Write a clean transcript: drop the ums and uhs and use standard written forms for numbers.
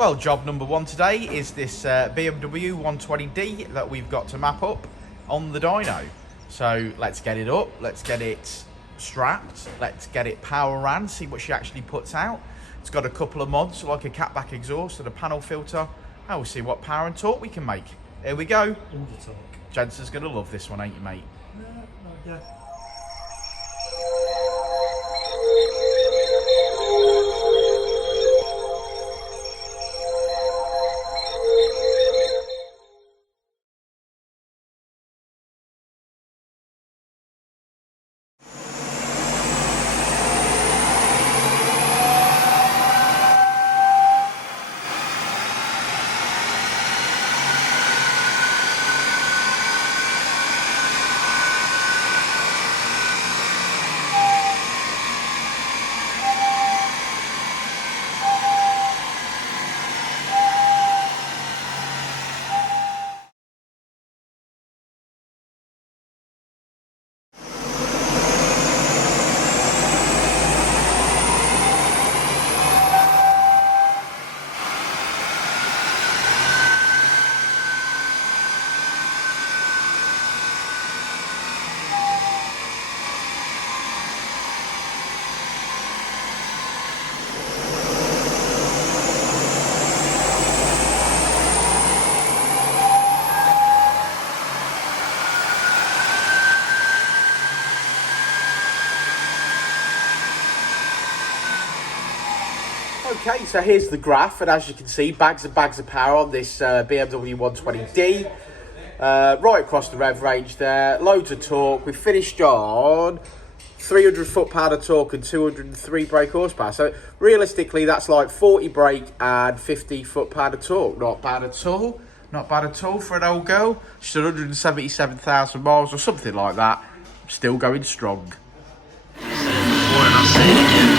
Well, job number one today is this Bmw 120d that we've got to map up on the dyno. So let's get it up, let's get it strapped, let's get it power ran, see what she actually puts out. It's got a couple of mods like a catback exhaust and a panel filter, and we'll see what power and torque we can make. Here we go. All the torque. Jensen's going to love this one, ain't you, mate? Yeah. Okay, so here's the graph, and as you can see, bags and bags of power on this BMW 120d. Right across the rev range there, loads of torque. We've finished on 300 foot-pound of torque and 203 brake horsepower. So realistically, that's like 40 brake and 50 foot-pound of torque. Not bad at all. Not bad at all for an old girl. She's 177,000 miles or something like that. Still going strong. Said it before and I'll say it again.